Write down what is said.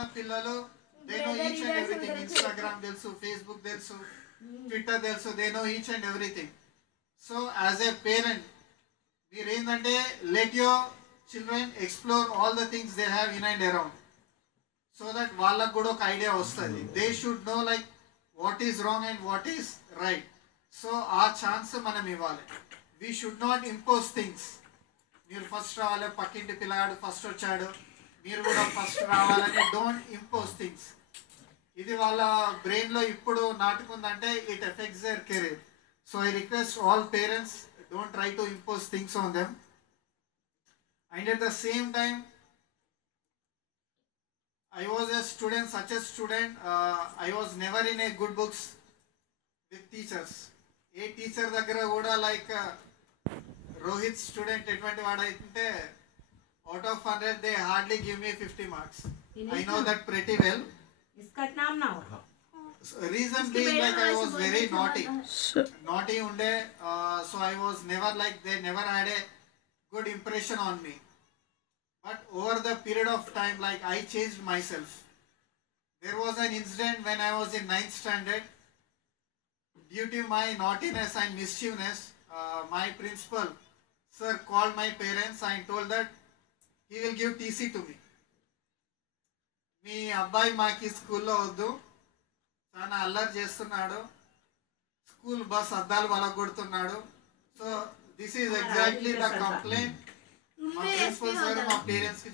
ఉన్న పిల్లలు they know each and everything. Instagram తెలుసు, ఫేస్బుక్ తెలుసు, ట్విట్టర్ తెలుసు, they know each and everything. So as a parent మీరేంటంటే let your children explore all the things they have in and around, so that వాళ్ళకు కూడా ఒక idea వస్తుంది. They should know like what is wrong and what is right. So ఆ chance మనం ఇవ్వాలి. We should not impose things. మీరు first రావాలి, పక్కింటి పిల్లగాడు ఫస్ట్ వచ్చాడు, మీరు కూడా ఫస్ట్ రావాలని డోంట్ ఇంపోజ్ థింగ్స్. ఇది వాళ్ళ బ్రెయిన్లో ఇప్పుడు నాటుకుందంటే it affects their career. So I request all parents, don't try to impose things on them. And at the same time, I was a student, such a student, I was never in a good books with teachers. A teacher daggara kuda like Rohit student etvanti vaadaitante out of 100 they hardly give me 50 marks. I know that pretty well. Iska naam na ho. Reason being like I was very naughty unde, so I was never like, they never had a good impression on me. But over the period of time, like I changed myself. There was an incident when I was in 9th standard. Due to my naughtiness and mischievousness, my principal sir called my parents and told that he will give TC to me. మీ అబ్బాయి మాకి స్కూల్లో వద్దు, చాలా అల్లరి చేస్తున్నాడు, school bus అద్దాలు వలగొడుతున్నాడు. So this is exactly the complaint మా ప్రిన్సిపల్ సార్ మా పేరెంట్స్కి